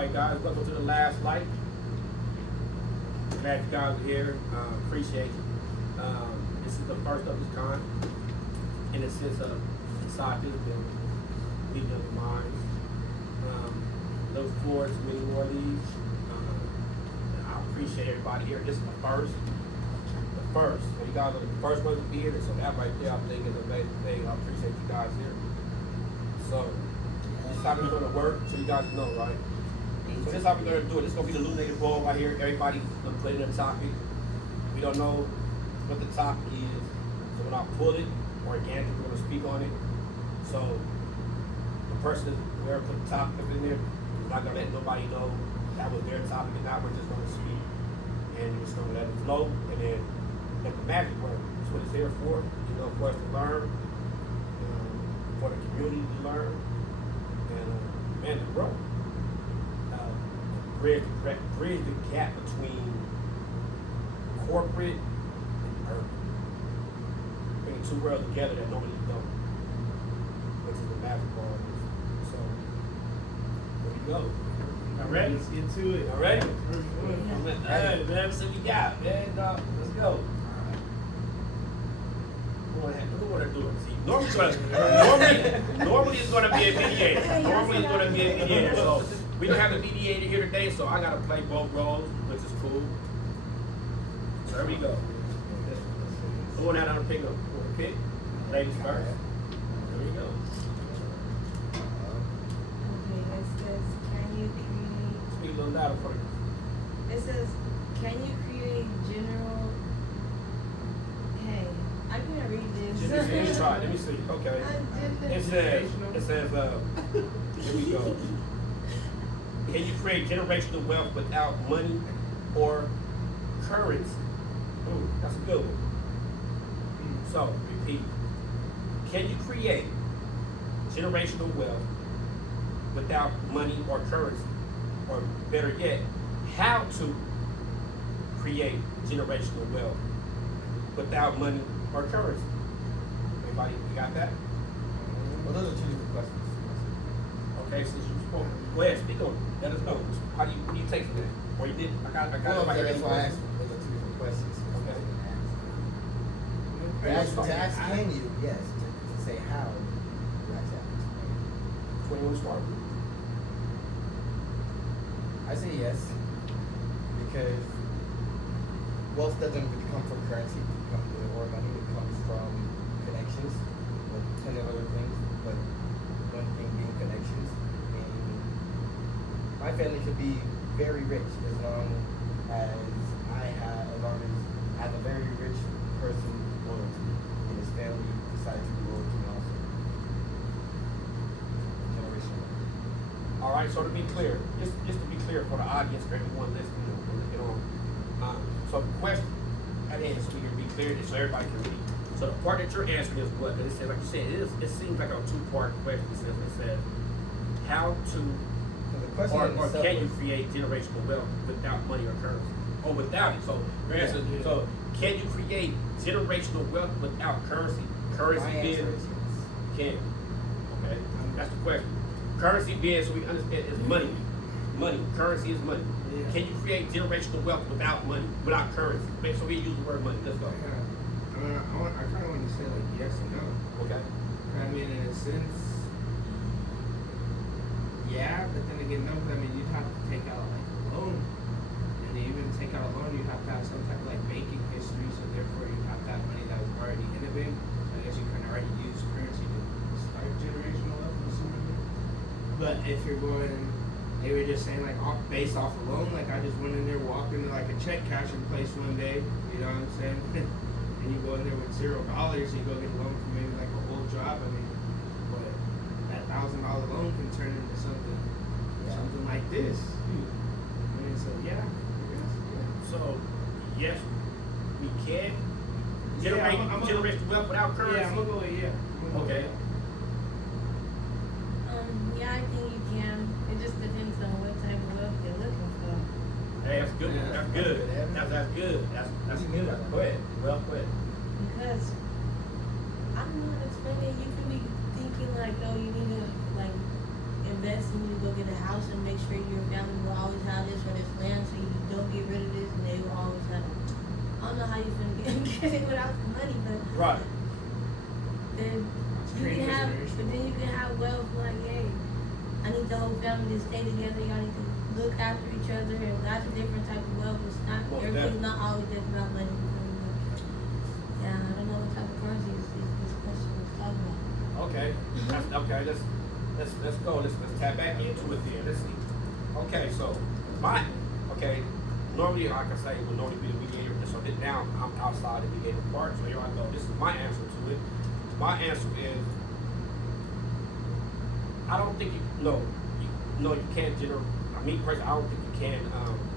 Alright guys, welcome to the last light. Glad you guys are here. Appreciate you. This is the first of its kind in the sense of inside this building, meeting of the minds. Look forward to many more of these. And I appreciate everybody here. This is the first. The first. So you guys are the first ones to be here. So that right there I think is an amazing thing. I appreciate you guys here. So this is how we're gonna work, so you guys know, right? So this is how we're gonna do it. This is gonna be the illuminated ball right here. Everybody gonna put in a topic. We don't know what the topic is, so when I pull it, organically we're gonna speak on it. So the person whoever put the topic up in there is not gonna let nobody know that was their topic, and now we're just gonna speak and we're just gonna let it flow, and then let the magic work. That's what it's here for. You know, for us to learn, for the community to learn, and to grow. Bridge the gap between corporate and urban. Bringing two worlds together that normally don't. Which is the magic ball is. So, there you go. Y'all ready? Let's get to it. Y'all ready? Yeah. Alright, man, so we got, man. Let's go. Who wanna do it? See, normally it's gonna be a mediator. Normally it's gonna be a mediator. So we don't have a mediator here today, so I gotta play both roles, which is cool. So there we go. Who want to pick up? Pick? Ladies first. There we go. Okay, it says, can you create, Speak a little louder for you. it says, can you create general, hey, I can't read this. Let me try. Let me see. Okay. It says, here we go. Can you create generational wealth without money or currency? Ooh, that's a good one. So, repeat. Can you create generational wealth without money or currency? Or better yet, how to create generational wealth without money or currency? Anybody got that? Well, those are two different questions. Okay, since you spoke, go ahead, speak on it. Let us know. What do you take from that? Or you did? I got Well, it right that's here. why I asked. Those are two different questions. Okay. To ask can you, yes. To say how, you have to explain. When you want to start? I say yes, because wealth doesn't really come from currency, or money. It comes from connections, with plenty of other things, but one thing being connections. And my family could be very rich as long as I have a very rich person loyal to me, and his family decides to be loyal to me also. Generational. All right, so to be clear, just to be clear for the audience, for everyone listening, you know, so the question at hand, so we can be clear, so everybody can read. So the part that you're answering is what? It says, like you said, it seems like a two-part question. It says, how to, So the question in or itself can you is- create generational wealth without money or currency? Or without it. So your answer, Yeah. so can you create generational wealth without currency? Currency My being, answer is yes. can. Okay, that's the question. Currency being, so we understand, is money. Money. Currency is money. Yeah. Can you create generational wealth without money, without currency? Make sure we use the word money. Let's go. I kind of want to say like yes and no. Okay. I mean, in a sense, yeah, but then again, no. I mean, you'd have to take out like a loan, and to even take out a loan, you have to have some type of like banking history. So therefore, you have to have money that was already in a bank. So I guess you can already use currency to start generational wealth or something. But if you're going, they were just saying like based off a loan, like I just went in there, walked into like a check cashing place one day. You know what I'm saying? And you go in there with $0, you go get a loan for maybe like a whole job. I mean, but that $1,000 loan can turn into something, something like this. I mean, so yeah, I guess, yeah. So, yes, we can Yeah, generate I'm a- generational wealth without currency. Yeah, I'm gonna go with yeah. Okay. Yeah, I think you can. It just depends on what type of wealth you're looking for. Hey, that's good. Yeah, That's good. That's good. That's good. Go ahead. Well, go ahead. Because I don't know how to explain it. You could be thinking like, oh, you need to like invest and you go get a house and make sure sure your family will always have this or this land, so you don't get rid of this, and they will always have it. I don't know how you finna get it without the money, but Right. then you Create can have, generational but then you can have wealth like, hey, I need the whole family to stay together. Y'all need to look after each other, and that's a different type of wealth. It's not Most everything's definitely. not always just about money. You feel me? But, yeah, I don't know what type of currency this question was talking about. Okay. That's, okay. Let's go. Let's tap back into it then. Let's see. Okay. So okay. Normally, like I say, would normally be the mediator. So now I'm outside the mediator part. So here I go. This is my answer to it. My answer is, I don't think you can't generate. Me personally, I don't think you can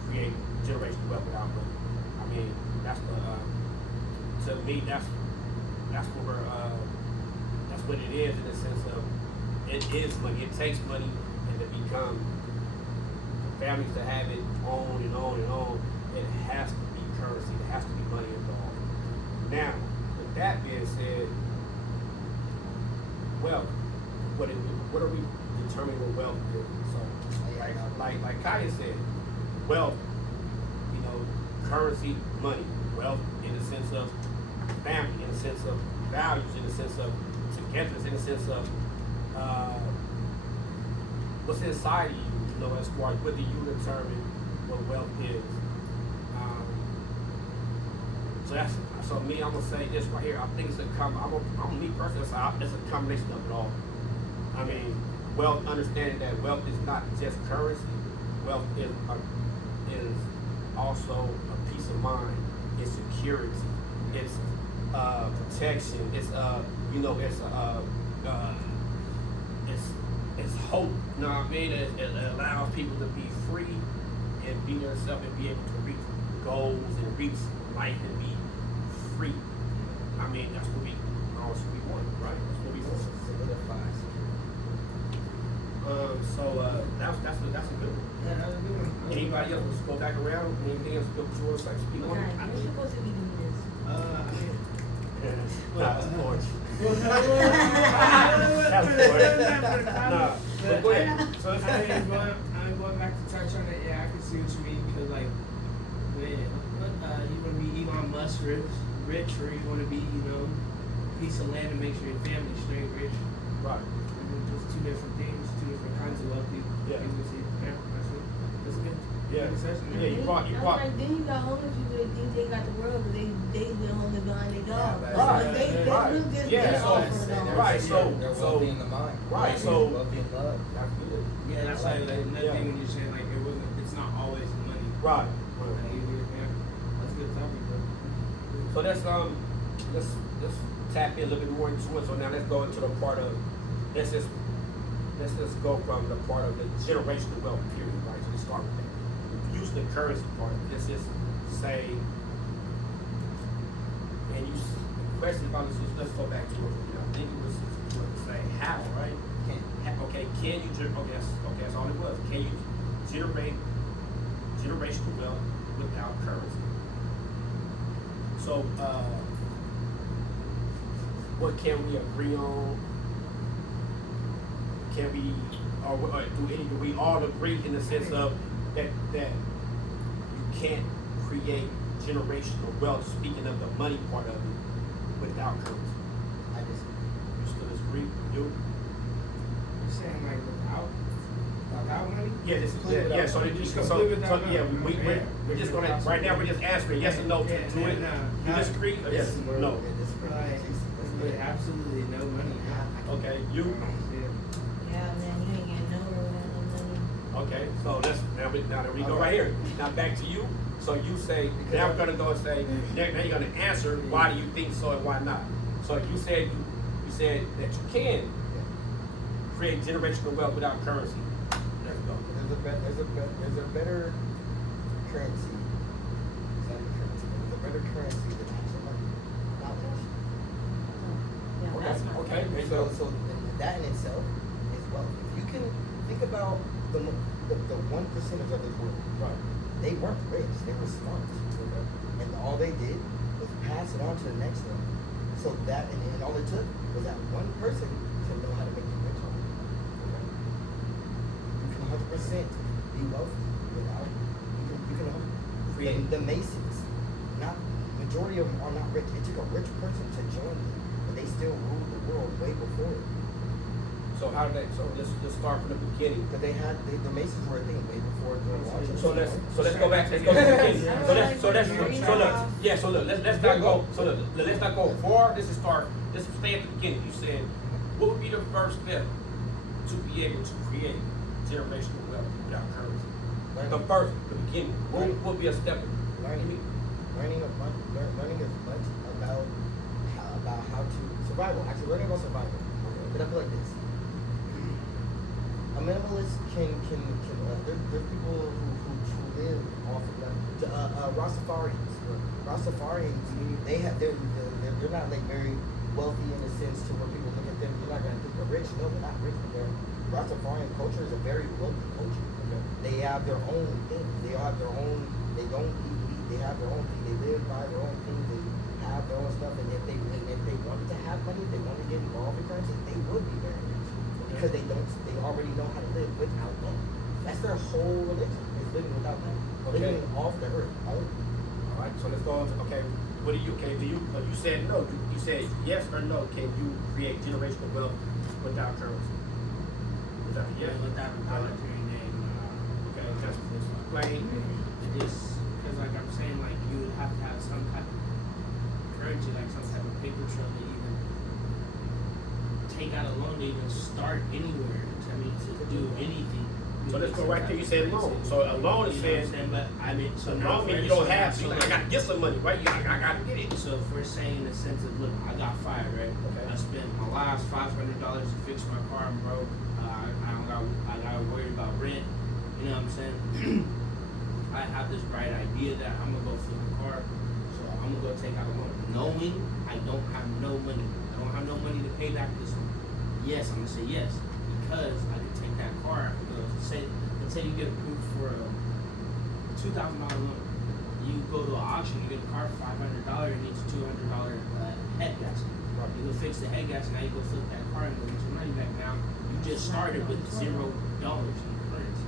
create generational wealth without money. I mean, that's the to me that's where that's what it is in the sense of it is money. It takes money and to become families to have it on and on and on. It has to be currency. It has to be money involved. Now, with that being said, wealth. What are we determining what wealth is? So, like Kaya said, wealth, currency, money. Wealth in the sense of family, in the sense of values, in the sense of togetherness, in the sense of what's inside of you, as far as whether you determine what wealth is. So me, I'm gonna say this right here. I think it's I'm me personally. It's a combination of it all. I mean, wealth. Understanding that wealth is not just currency. Wealth is also a peace of mind. It's security. It's protection. It's it's hope. You know what I mean? It allows people to be free and be themselves and be able to reach goals and reach life and be free. I mean, that's what we want, right? That's what we want. Solidifies. That's a good one. Yeah, that was a good one. Anybody else wants to go back around? Anything else you want to speak on? Okay, you're supposed to be doing this. That's sports. But go ahead. So it's I'm going back to touch on it. Yeah, I can see what you mean because like, man, you want to be Elon Musk rich, or you want to be, piece of land to make sure your family's straight rich. right. Just two different things, two different kinds of wealthy Yeah. things to see. Yeah, that's good. Yeah. Good session, man. Yeah, you brought. Like, then you got homeless people that think they got the world, but they been homeless behind their dog. Yeah, right, They right. really just Yeah, get so- off for the dog. right, They're wealthy in the mind. Right, They're so- wealthy in love. That's good. Yeah, that's I like like that. another Yeah. thing when you're saying like it's not always money. Right. Yeah, that's a good topic, bro. So let's tap in a little bit more into it. So now let's go into the part of let's just go from the part of the generational wealth period, right? So let's start with that. Use the currency part. Let's just say, and the question about this is let's go back to it. I think it was to say how, right? Okay, can you okay, that's all it was. Can you generate generational wealth without currency? So what can we agree on? Can we do we all agree in the sense of that you can't create generational wealth, speaking of the money part of it, without currency? I just You still agree? You? You're saying like without money? Yeah, this is Complete yeah. without So, money. Just so complete without yeah, money. we're just gonna right now we're just answering yes or no to it. You disagree? Or yes? No. Like, absolutely no money. Okay. You? Yeah, man, you ain't getting nowhere without no money. Okay. So now we go right here. Now back to you. So you say now we're gonna go and say now you're gonna answer why do you think so and why not. So you said that you can create generational wealth without currency. Let's go. There's a better currency. It's not a currency, but there's a better currency than actual money. Knowledge. Yeah, that's my Okay. There you go. So that in itself is wealth. If you can think about the 1%ers of this world, Right. they weren't rich, they were smart. And all they did was pass it on to the next one. So that, and all it took was that one person to know how to make them rich. You can 100% be wealthy without you can Create. the Masons. Not majority of them are not rich. It took a rich person to join them, but they still ruled the world way before it. So how did that? So let's start from the beginning. Because they had the Masons were a thing way before the larger. So let's go back. Let's go to the beginning. So let's not go. So look, let's not go far. Let's start. Let's stay at the beginning. You said, what would be the first step to be able to create generational wealth without currency? The beginning. What would be a step? Learning as much about how to survival. Actually, learning about survival. But I feel like this. A minimalist can there's people who live off of that. Rastafarians, they're not like very wealthy in a sense to where people look at them. You're not gonna think they're rich. No, they're not rich. But their Rastafarian culture is a very wealthy culture. They have their own things. They have their own. They don't eat meat. They have their own thing. They live by their own things. They have their own stuff. And if they wanted to have money, if they wanted to get involved in currency, they would be very rich because they already know how to live without money. That's their whole religion. Is living without money. Okay. Living off the earth. Only. All right. So let's go on to What do you? Okay. You said no. You said yes or no. Can you create generational wealth without currency? Without yes. Without a monetary name. Okay. Just explain. Just because, like I'm saying, like you would have to have some type of currency, like some type of paper trail to even take out a loan to even start anywhere. To do anything. So let's go right there. You said loan. So a loan is saying. But I mean, so So now loan means for you don't instance, have. so So like- I gotta get some money, right? I gotta get it. So if we're saying in the sense of, look, I got fired, right? Okay. I spent my last $500 to fix my car, I'm broke. I got worried about rent. You know what I'm saying? I have this bright idea that I'm gonna go flip a car, so I'm gonna go take out a loan, knowing I don't have no money. I don't have no money to pay back this one. Yes, I'm gonna say yes because I can take that car. I can go let's say you get approved for a $2,000 loan. You go to an auction, you get a car for $500, it needs a $200 head gasket. You go fix the head gasket, now you go flip that car and go get your money back. Now you just started with $0 in currency.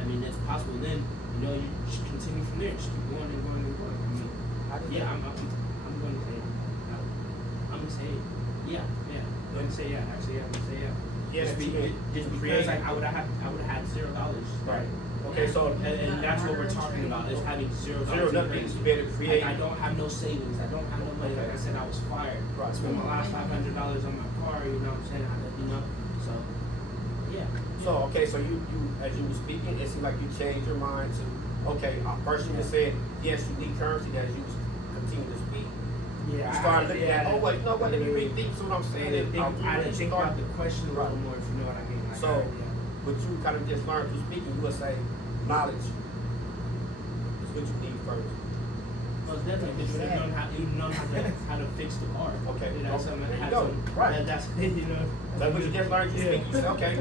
I mean, it's possible. Then you should continue from there. Just keep going and going and going. I mean, yeah, I'm going to say, I'm going to say, yeah. I'm going to say yeah. Actually, I'm going to say yeah. Yes, Just because I would have had $0. Right. Okay. So And that's what we're talking about is having $0 zero in nothing currency. to be able to create. Like, I don't have no savings. I don't have no money. Like I said, I was fired. Right. I spent my last $500 on my car. You know what I'm saying? So yeah. So okay, so you as you were speaking, it seemed like you changed your mind to okay. First you said yes, you need currency. As you continue to speak, Yeah. you started looking at wait, you know what? Let me rethink. So what I'm saying is, I didn't think about the question a little more, if you know what I mean. Like, So, what you kind of just learned through speaking, you would say knowledge is what you need first. most definitely, because you know how to fix the car. Okay. You know, something There you has go. some, Right. That's you know. That's what you just learned through Yeah. speaking. You said okay.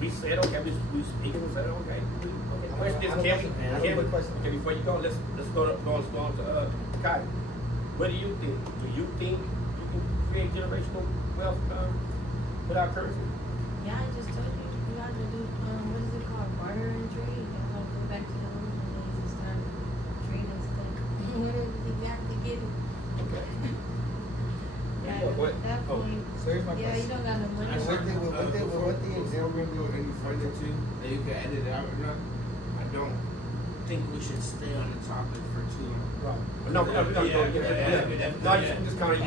We said okay. We speaking. We said okay. Question is, I have a question. Okay, before you go, let's go on to Kai. What do you think? Do you think you can create generational wealth without currency? Yeah, I just told you, you got to do, what is it called, barter and trade. You got to go back to the old days and start trading stuff. Whatever you got to get it. Okay. Yeah, What? at that Oh. point, So here's my yeah, you question. don't got no money. What the Before we go any further too, that you can edit it out or not, I don't. think we should stay on the topic for too long. Right. No, we're not going to Yeah. No, you just kind of,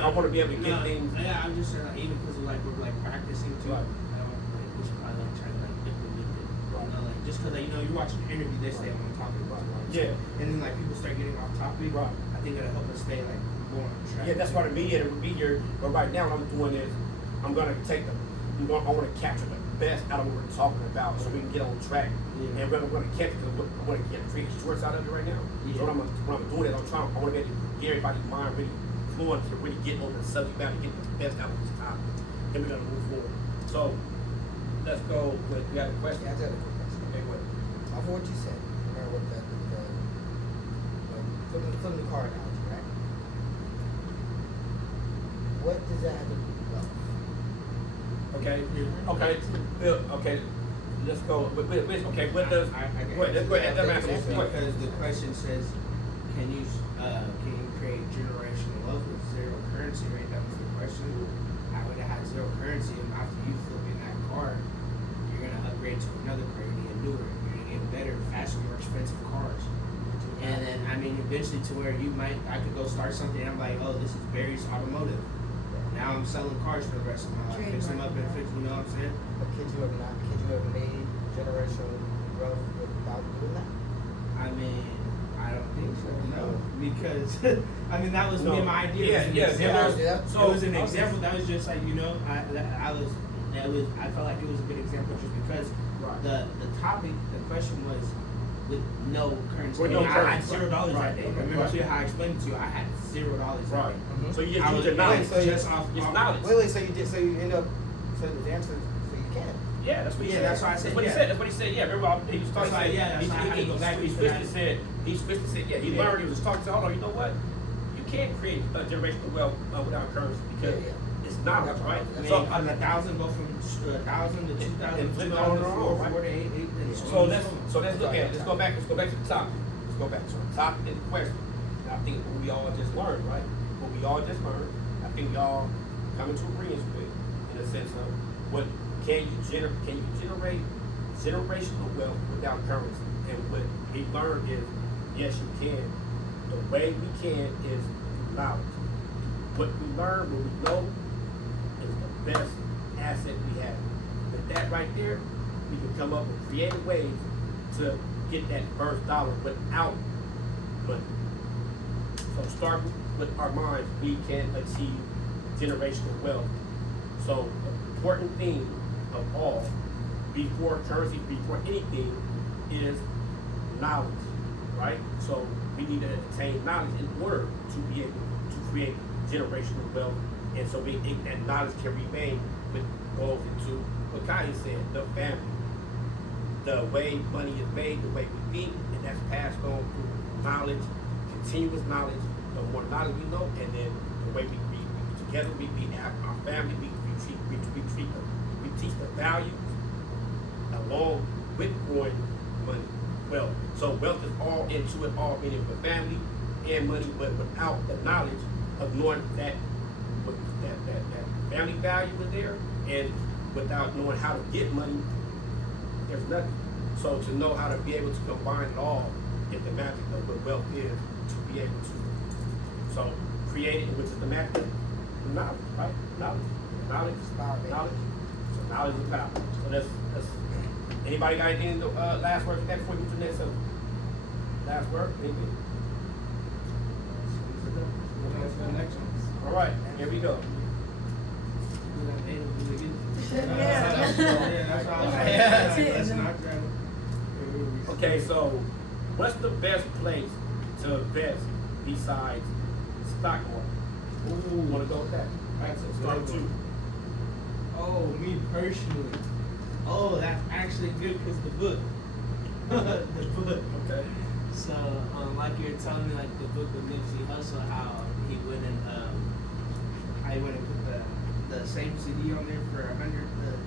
I want to be able to get things. Yeah, I'm just saying, like, even because we're like practicing too. Right. We should probably like try to like implement it. Right. You know, like just because you're watching an interview, they stay on topic. Right. Yeah. And then like people start getting off topic. Right. I think it'll help us stay like more on track. Yeah, that's why the media be here. But right now, what I'm doing is, I'm gonna take I want to capture the best out of what we're talking about, so we can get on track. Yeah. And we're gonna catch it. I want to get create shorts out of it right now. Yeah. So what I'm doing is I want to get everybody's mind really fluent to really get on the subject matter, get the best out of this topic. Then we're gonna move forward. So let's go with you got a question? Yeah, I do have a quick question. Okay, what? Off of what you said, remember what flipping the car analogy, right? What does that have to do with wealth? Okay. Okay. Bill, okay. let's go. Okay, what does? I get Go ahead. Let's go ahead. Let me ask you It's one question. Because the question says, can you create generational wealth with zero currency? Right, that was the question. I would have had zero currency, and after you flip in that car, you're gonna upgrade to another car, you're gonna get newer, you're gonna get better, faster, more expensive cars. And then I mean, eventually to where I could go start something. And I'm like, oh, this is Barry's Automotive. Now I'm selling cars for the rest of my life. Fix them up and fix. You know what I'm saying? But could you have made generational growth without doing that? I mean, I don't think so. No, because I mean that was No. me. My idea. Yeah, was an yeah, example. yeah. So it was an Okay. example. That was just like I felt like it was a good example just because Right. the topic, the question was with no currency. With no I had currency. $0 Right. that day. Okay. Remember Right. how I explained it to you? I had $0 that Right. day. Mhm. So you I just use was your knowledge. Wait, so just off. It's knowledge. Wait, so you end up, so the answer, so you can. Yeah, that's what he Yeah, said. that's why I said, That's what he yeah. said. That's what he said. Yeah, remember he was talking. That's why- yeah, that's why I had to go back He to switched that. and said. He switched and said. Yeah, he Yeah. learned. He was talking. Said, hold on. You know what? You can't create a generational wealth without currency because it's knowledge, right? I mean, So, on 1,000 go from 1,000 to 2,000, and flip it 2,000, on, 4, right? 4 to 8, 8, and So let's look at it. Let's go back to the topic. Let's go back to the topic of the question. And I think what we all just learned, right? What we all just learned, I think we all come into agreement with in a sense of what can you generate generational wealth without currency? And what we learned is yes you can. The way we can is knowledge. What we learn, what we know is the best asset we have. With that right there, we can come up with creative ways to get that first dollar without money. So starting with our minds, we can achieve generational wealth. So the important thing of all, before currency, before anything, is knowledge, right? So we need to attain knowledge in order to be able to create generational wealth. And so that knowledge can remain, which goes into what Kai said, the family. The way money is made, the way we think, and that's passed on through knowledge, continuous knowledge. The more knowledge we know, and then the way we together, we have our family, we teach the values along with growing money. Wealth. So wealth is all into it, all in it with family and money, but without the knowledge of knowing that family value is there, and without knowing how to get money, there's nothing. So to know how to be able to combine it all is the magic of what wealth is, to be able to. So create it, which is the magic of knowledge, right? Knowledge. So knowledge is power. So that's anybody got anything, last word for that before we move to the next subject? Last word, anything? All right, here we go. Okay, so what's the best place to invest besides stock market? Ooh, wanna go with that? Right, so start with you. Oh, me personally. Oh, that's actually good because the book. The book. Okay. So, like you were telling me, like the book with Nipsey Hussle, how he went and put the same CD on there for $100.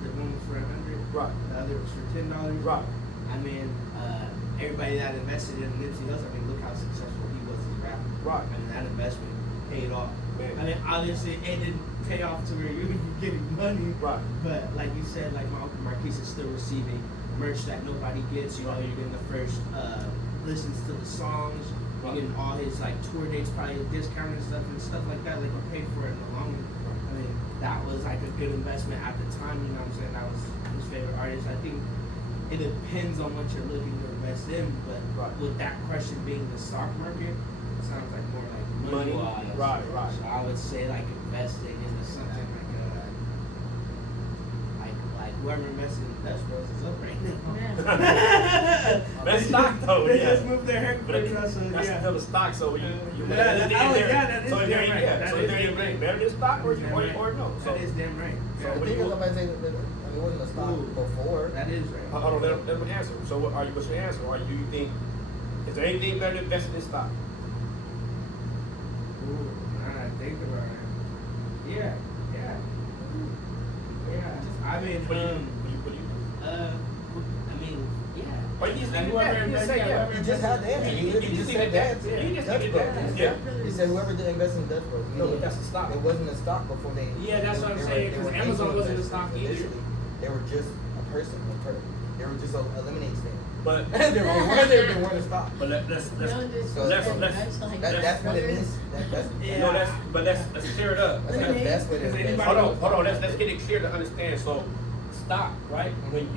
The one was for $100. Right. The other was for $10. Right. I mean, everybody that invested in Nipsey Hussle, I mean, look how successful he was as a rapper. Right. I mean, that investment paid off. Man. I mean, obviously, it didn't pay off to where you would be getting money. Right. But like you said, like my Uncle Marquise is still receiving merch that nobody gets. You know, you're getting the first listens to the songs. You're getting all his like tour dates, probably a discount and stuff like that. Like you paid for it in the long run. I mean, that was like a good investment at the time. You know what I'm saying? That was his favorite artist. I think it depends on what you're looking to invest in. But with that question being the stock market, it sounds like more like money wise. Right. So I would say like investing into something like whoever invested in Dutch Bros is up right now. That's stock though, They yeah. just moved their headquarters out, so That's yeah. still a stock, so you that is so damn there, right. yeah, That so is there you damn right. better than stock or Damn right. or no. So That is damn right. So Yeah. what The do thing you- is, somebody say that it wasn't a stock Ooh. before. That is right. hold on, let them answer. So what's your answer? Are you think is there anything better than investing in stock? Ooh, now I think about it. Yeah. I mean, What do you Or you just And leave it whoever that. You just invests, say, yeah, yeah. whoever You just had the answer. You You literally just just leave said it the that. answer. Yeah, you just Dutch leave it that. Bros. Yeah. You said whoever did invest in Dutch Bros. No, but that's a stock. It wasn't a stock before they. Yeah, that's what I'm they saying, they 'cause were Amazon angel wasn't a investors stock either. initially. They were just a person. They were just a lemonade stand. But they weren't a stock. but let's You know, just So let's- and let's- that's like That's what it brothers. means. That's Yeah. no, let's clear it up. That's the best way to Does invest. anybody- Hold on. Let's get it clear to understand. So, stock, right? When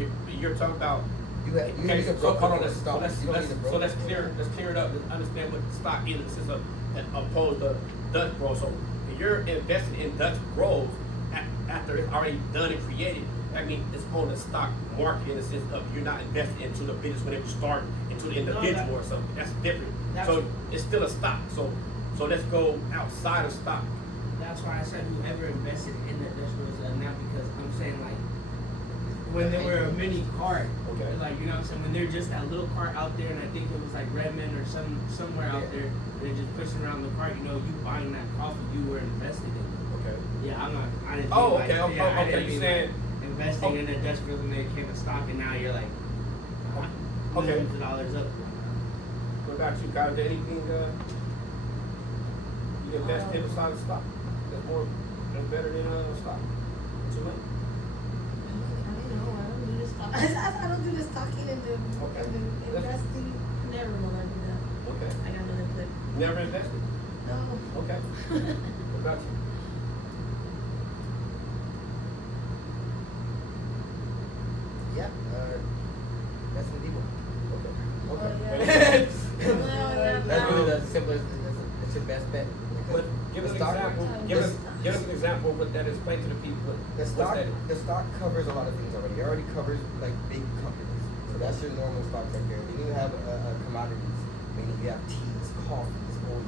you're talking about. You Okay, need a so broker hold on. for a Let's stock. You don't need a broker so let's for clear it up and understand what stock is. This is opposed to Dutch Bros. So if you're investing in Dutch Bros after it's already done and created, that means it's on the stock market in the sense of you're not investing into the business whenever you start into the individual or something. That's different. So it's still a stock. So let's go outside of stock. That's why I said whoever invested in the Dutch Bros, not because I'm saying like when they were a mini cart. Okay. Like, you know what I'm saying? When they're just that little cart out there, and I think it was like Redmond or somewhere out there, they're just pushing around the cart. You know, you buying that coffee, you were invested in. Okay. Yeah, I didn't. Oh, mean, okay, Like, okay, yeah, I okay, didn't you mean, saying- like, investing in the Dutch Bros and they became a stock, and now you're like Okay. millions of dollars up. What about you, guys? Anything you invest in beside of stock? That's better than stock. Too much. I don't know. I don't do the stock. I don't do the stocking and the Okay. investing. Never will I do that. Okay. I got another clip. Never invested. No. Okay. What about you? Yeah. That's the deal. Okay. Oh, Okay. yeah. That's really the simplest. That's your best bet. But give us an example. Give us an example of what that explain to the people. The What's stock, that? the stock covers a lot of things already. It already covers like big companies. So that's your normal stocks right there. Then you have commodities, meaning you have teas, coffees, oil,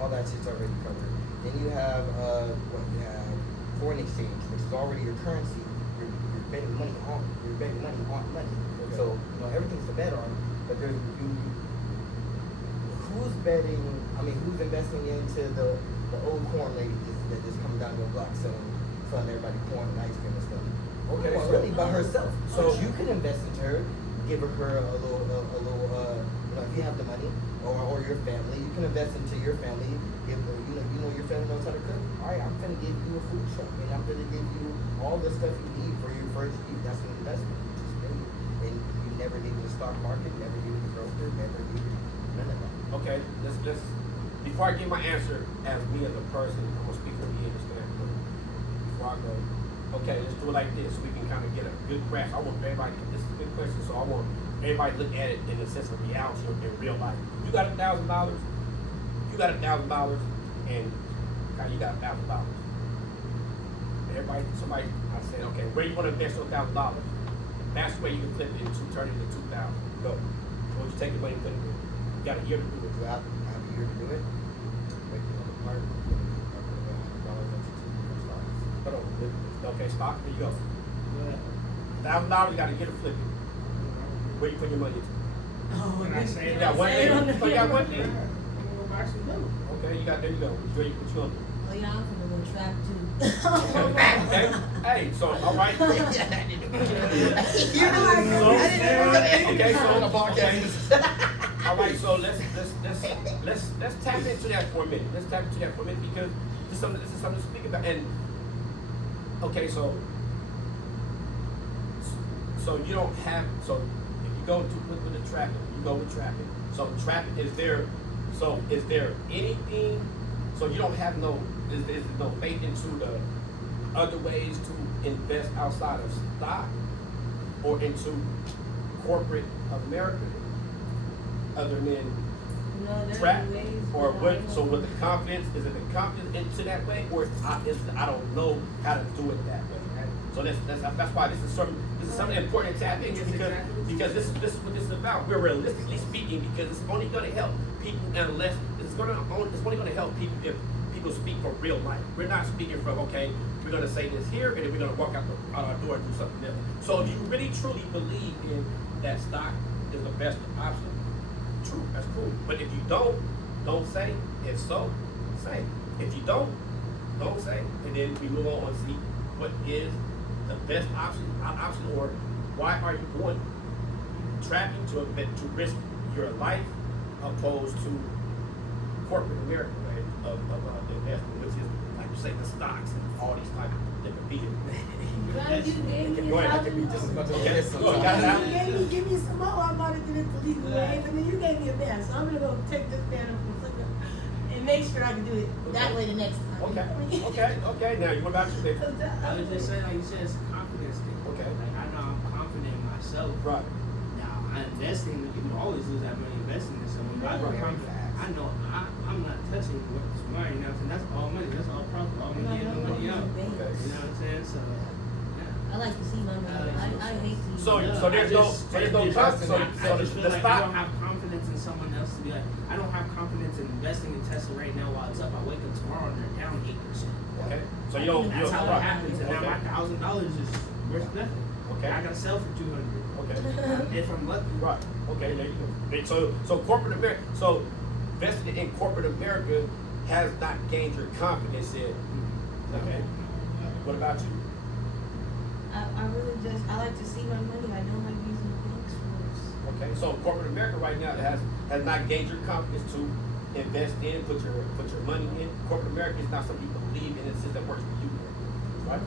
all that shit's already covered. Then you have you have foreign exchange, which is already your currency. You're betting money on. You're betting money on money. Okay. So everything's to bet on. But there's who's betting? I mean, who's investing into the old corn lady that just comes down to the block selling everybody corn and ice cream and stuff? Okay, Well, so- really by herself. so- So you can invest into her, give her a little, if you have the money, or your family, you can invest into your family. Give her, your family knows how to cook. All right, I'm gonna give you a food truck, and I'm gonna give you all the stuff you need for your first year. That's an investment. Just really, and you never need the stock market, never need a broker, never need none of that. Okay, let's before I give my answer as me as a person, I'm gonna speak for me and understand. Before I go, okay, let's do it like this so we can kind of get a good grasp. I want everybody, this is a good question, so I want everybody to look at it in a sense of reality in real life. You got $1,000, you got $1,000, and you got $1,000. Somebody, I said, okay, where you want to invest your $1,000? That's where you can flip it into, turn it into 2,000. Go. Or you take the money and put it in. You got a year to do it. So I have a year to do it. Like part dollars into stocks. Hold on. Okay, stock, there you go. But $1,000, you got a year to flip it. Where you put your money into? when I say You that, got one Say it on thing. the So you got one yeah, thing. I'm gonna go buy some milk. Okay, there you go. What you gonna do? Oh yeah, I'm gonna go trap too. Okay. Hey, so all right. You Okay, so on a podcast. all right, so let's tap into that for a minute. Let's tap into that for a minute because this is something to speak about. And okay, so you don't have if you go to with the trapping, you go with trapping. So trapping is there. So is there anything? So you don't have is no faith into the other ways to invest outside of stock or into corporate America other than No, there's trap ways. or but I what? don't So know. with the confidence, is it the confidence into that way, or I don't know how to do it that way? Right? So that's why this is something important to tap into because this is what this is about. We're realistically speaking because it's only going to help people unless it's only going to help people if people speak from real life. We're not speaking from we're going to say this here and then we're going to walk out our door and do something else. So if you really truly believe in that stock is the best option, true, that's cool. But if you don't say. If so, say. If you don't say. And then we move on and see what is the best option or why are you going trapping to risk your life opposed to corporate America way of investment, which is like you say the stocks and all these type of different vehicles. God, you gave me Go ahead, That could be just as much of a Okay. risk Go sometimes. ahead. You give me some more. I'm about to get into legal ways, and then you gave me a ban, so I'm gonna go take this ban up and flip it, and make sure I can do it that way the next time. Okay. Now, what about you, Nick? I would just say, like you said, it's a confidence thing. Okay. Like I know I'm confident in myself. Right. Now, I investing, you can always lose that money investing in someone. But Right. I'm confident. I know I'm not touching what's mine, you know what I'm saying? That's all money, that's all profit, all money in, no money out. You know Okay. what I'm saying? So, yeah. I like to see my money. I hate to. So Yeah, there's I no just- there's no I trust. just- So I just feel the like I stock. don't have confidence in someone else to be like, I don't have confidence in investing in Tesla right now while it's up. I wake up tomorrow and they're down 8%. Okay. So you don't. That's how it right. happens. And now my $1,000 is worth nothing. Okay. I gotta sell for 200 Okay. if I'm lucky. Right. Okay. There you go. So corporate America. So investing in corporate America has not gained your confidence yet. Okay. What about you? I really just, I like to see my money. I don't like using the bank's rules. Okay. So corporate America right now has not gained your confidence to invest in, put your money in. Corporate America is not something you believe in. It's just that works for you. Right.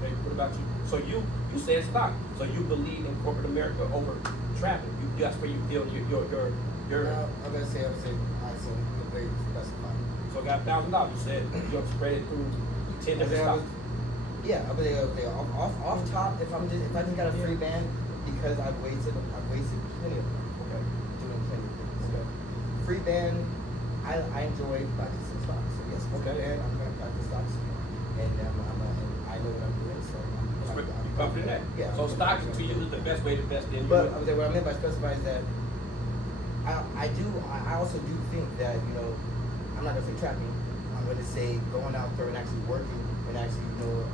Okay. What about you? So you said stock. So you believe in corporate America over trapping. That's where you feel your I'm gonna say, alright, so I'm very specified. So got $1,000. You said you're gonna spread it through 10 different stocks. Yeah, I'm gonna off top. If I just got a free band because I've wasted plenty of them. Okay. Doing plenty of things. Okay. Free band, I enjoy practicing stocks. So yes, free Okay. band, I'm gonna practice stocks, and and I know what I'm doing. So You confident in that? Yeah. So stocks to you is the best way to invest in. But what I meant by specify is that I also do think that, you know, I'm not gonna say trapping. I'm gonna say going out there and actually working and actually, you know,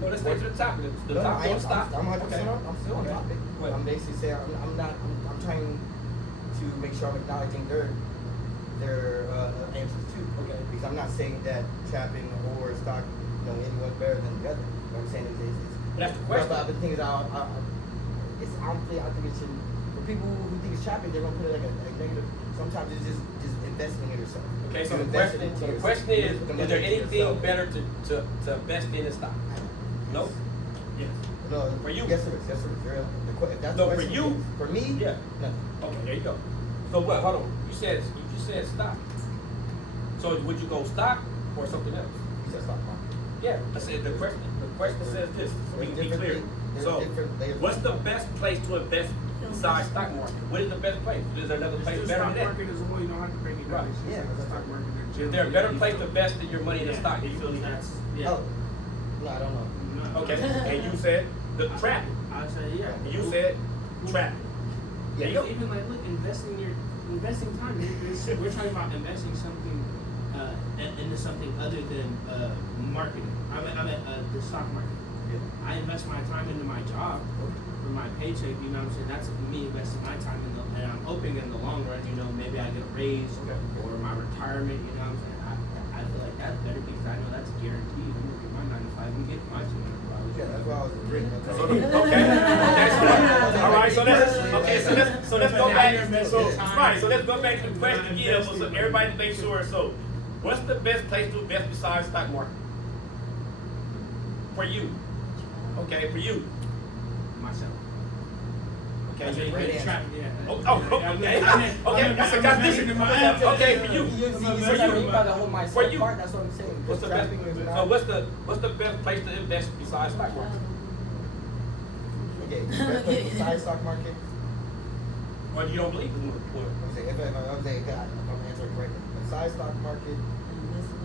No, let's stay to the topic. The no, topic I am, on stock. I'm 100% Okay. on, I'm still on Okay. topic. Go ahead. I'm basically saying I'm trying to make sure I'm acknowledging their answers too. Okay. Because I'm not saying that trapping or stock, you know, anyone's better than the other. What I'm saying is But that's the question. But the thing is, I think it should, for people who think it's trapping, they're gonna put it like a negative. Sometimes it's just investing in yourself. Okay, so You the invest question, it into so the yourself. question You is put the there money into anything yourself. better to invest in stock? No? Yes. No, For you? Yes, there is. Yes, there is. If that's No, the for question, you? yes. For me? Yeah. No. Okay, there you go. So what, hold on, you said stock. So would you go stock or something else? You said stock market. Yeah, I said the question says this, so we can be clear. There's So, different layers. what's the best place to invest besides stock market? What is the best place? Is there another place The better stock than that? market as a whole, you don't have to break it Right. down. It's just Yeah. like the stock market in Is general. there a better You place to feel- invest in your money in Yeah, stock? you feel that's, yeah. Oh. No, I don't know. No. Okay, and you said the trap. I say, yeah. And you said trap. There you go. Even like, look, investing time. We're talking about investing something into something other than marketing. I mean, the stock market. I invest my time into my job for my paycheck. You know what I'm saying? That's me investing my time in and I'm hoping in the long run, you know, maybe I get a raise or my retirement. You know what I'm saying? I feel like that's better because I know that's guaranteed. I'm gonna get my 9 to 5 and get my $200. Yeah, that's why I was agreeing. So all right. So let's go back. So let's go back to the question again. So everybody make sure. So, what's the best place to invest besides stock market? For you. Okay, for you. Myself. Okay. That's a great answer. Okay. That's a competition. Okay, for you. For you, by the whole myself For you. part, that's what I'm saying. What's the best? Trapping is So not- what's the best place to invest besides stock market? Okay, best place besides stock market. Or you don't believe in what? I'm saying, if I'm answering correctly, besides stock market.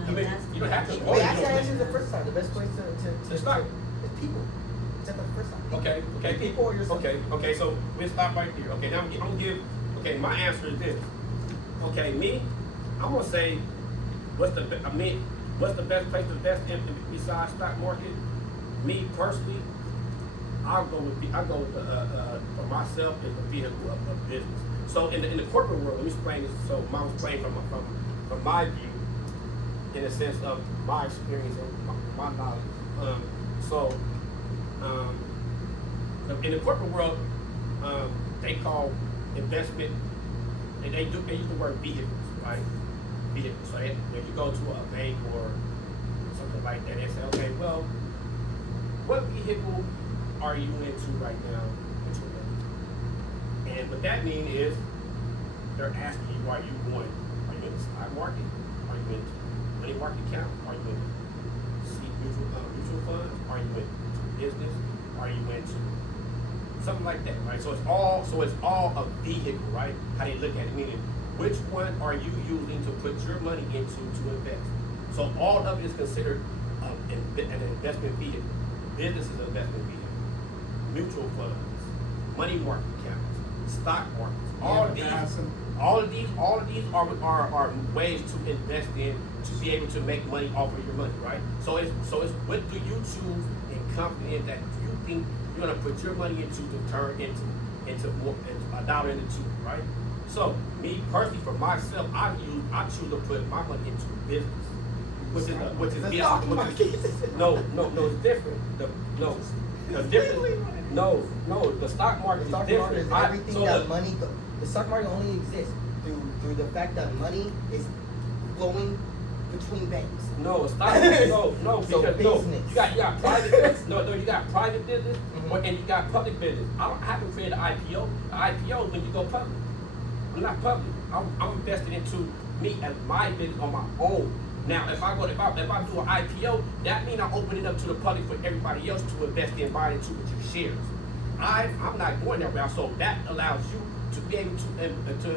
I mean, you don't have to. Wait, actually, I answered the first time. The best place to start. is people. It's at the first time. Okay. People or yourself. Okay. So we'll stop right here. Okay. Now I'm gonna give. Okay, my answer is this. Okay, me, I'm gonna say, what's the best place to invest in besides stock market? Me personally, I'll go with for myself is the vehicle of business. So in the corporate world, let me explain this. So I was explaining from my view, in the sense of my experience and my knowledge. In the corporate world, they call investment, and they use the word vehicles, right? Vehicles. So when you go to a bank or something like that, they say, okay, well, what vehicle are you into right now with your money? And what that means is they're asking you, are you in the stock market? Are you in money market account? Are you in mutual funds? Are you in business? Are you into something like that, right? So it's all a vehicle, right? How they look at it, meaning which one are you using to put your money into to invest? So all of it is considered an investment vehicle. Business is an investment vehicle. Mutual funds, money market accounts, stock markets, all of these are ways to invest in to be able to make money off of your money, right? So it's what do you choose in company that you think you're gonna put your money into to turn into more a dollar into two, right? So me personally, for myself, I choose to put my money into business, which is The stock market. no, it's different. The stock market The stock is market different. is everything So that look, money. The stock market only exists through the fact that money is flowing between banks. No, stop. No, So because no, business. you got private business. No, you got private business, Mhm. and you got public business. I haven't created an IPO. The IPO is when you go public. I'm not public. I'm invested into me as my business on my own. Now, if I do an IPO, that means I open it up to the public for everybody else to invest in, buy into with your shares. I'm not going that route, so that allows you to be able to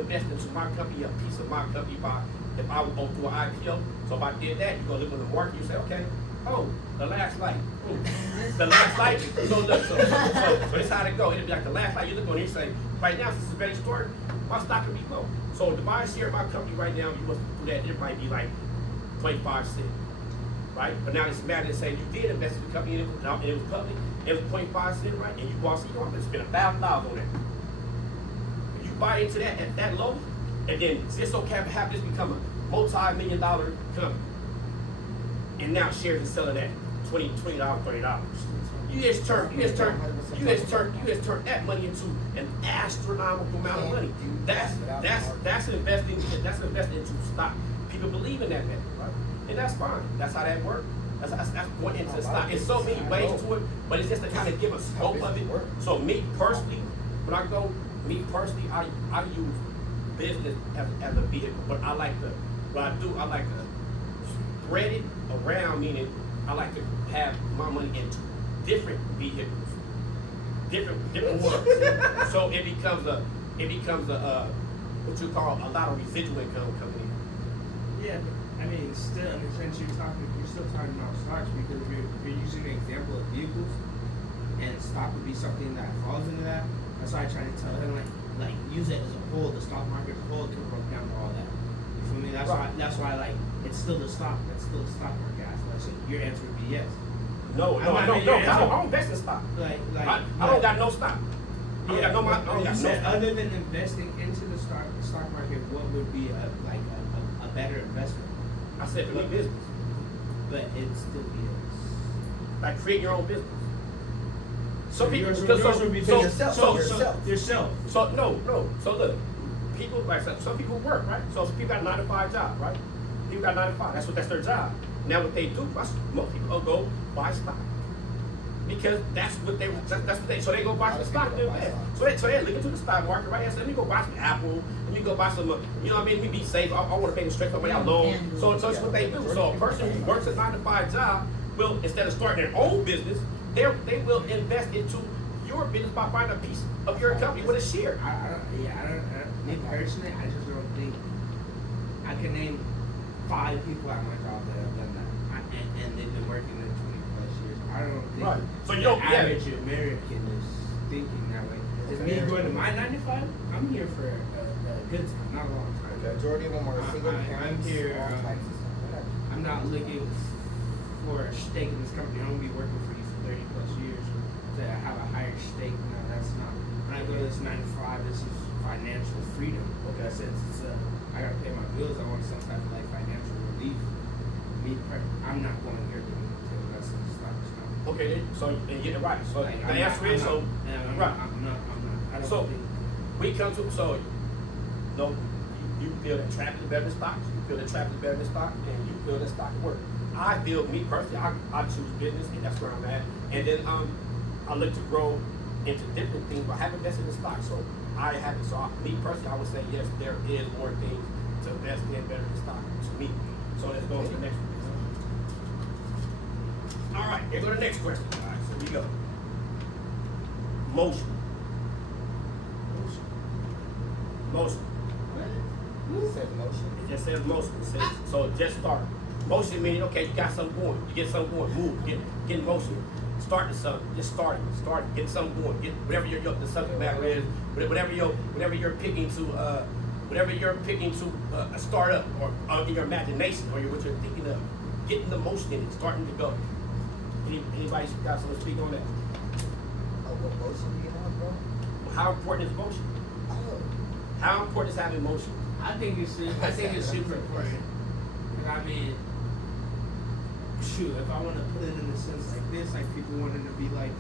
invest into my company, a piece of my company by. If I would go through an IPO, so if I did that, you go look on the market, you say, okay, oh, the last light. The last light. So look, so this how it go. It'll be like the last light. You look on it, you say, right now, since it's very short, my stock could be low. So to buy a share of my company right now, you must do that, it might be like 0.5 cents. Right? But now it's matter to say you did invest in the company and it was public, it was 0.5 cents, right? And you bought, so you don't have to spend $1,000 on that. You buy into that at that low, and then just so have this become a multi-million-dollar company. And now shares are selling at $20, $30. You just turn that money into an astronomical amount of money. That's investing into stock. People believe in that method, right? And that's fine. That's how that works. That's going into stock. It's so many ways to it, but it's just to kind of give a scope of it. So me personally, I use business as a vehicle, but I like to spread it around, meaning I like to have my money into different vehicles, different ones. So it becomes a what you call a lot of residual income coming in. Yeah, but I mean, still, in a sense, you're still talking about stocks because if you're using an example of vehicles, and stock would be something that falls into that. That's why I try to tell him like use it as a whole. The stock market as a whole can break down to all that. You feel me? That's why like it's still the stock. That's still the stock market. So your answer would be yes. No. I don't invest in stock. I don't got no stock. I don't got no stock. Other than investing into the stock market, what would be a better investment? I said for me business. But it still is. Like create your own business. Some people yours would be yourself. Yourself. So no. So look, people like some people work, right? So some people got a 9-to-5 job, right? People got 9 to 5. That's their job. Now what they do, most people will go buy stock. Because that's what they so they go buy some stock to invest. So they look into the stock market, right? So let me go buy some Apple, let me go buy some, you know what I mean? Let me be safe. I want to pay them straight for money out loan. So that's what they do. So a person who works a 9-to-5 job will, instead of starting their own business, they will invest into your business by buying a piece of your company with a share. Me personally, I just don't think I can name 5 people at my job that have done that, and they've been working there 20+ years. I don't think Right. So you the don't average American is thinking that way. Is me going to my 9 to 5? I'm here for a good time, not a long time. The majority of them are single parents. I'm here. all types of stuff. I'm not looking for a stake in this company. I'm gonna be working for you for 30+ years to have a higher stake. No, that's not. When I go to this 9 to 5, this is financial freedom. Okay, since it's I gotta pay my bills, I want some type of like financial relief. I'm not going here to invest in stocks. No. Okay, then, so and get it right. So Like, the answer is so right. I'm not. don't So think. we come to so no, you feel that traffic is better than stocks. You feel that traffic is better than stock, and you feel that stock work. I feel me personally, I choose business, and that's where I'm at. And then I look to grow into different things, but I haven't invested in stock, so I haven't. So me personally, I would say yes, there is more things to invest in better than stock to me. So let's go to the next one. All right, here go the next question, guys. Here we go. Motion. Motion. It says motion. It just says motion. It says, so just start. Motion meaning, okay, you got something going. You get something going. Move. Get in motion. Start something. Just start it. Start it. Get something going. Get whatever your the subject matter is. Whatever you're picking to start up or in your imagination or what you're thinking of. Getting the motion in it. Starting to go. Anybody got something to speak on that? Oh, what motion do you have, bro? How important is motion? Oh. How important is having motion? I think it's super important. 'Cause I mean, shoot, if I want to put it in a sense like this, like people wanted to be like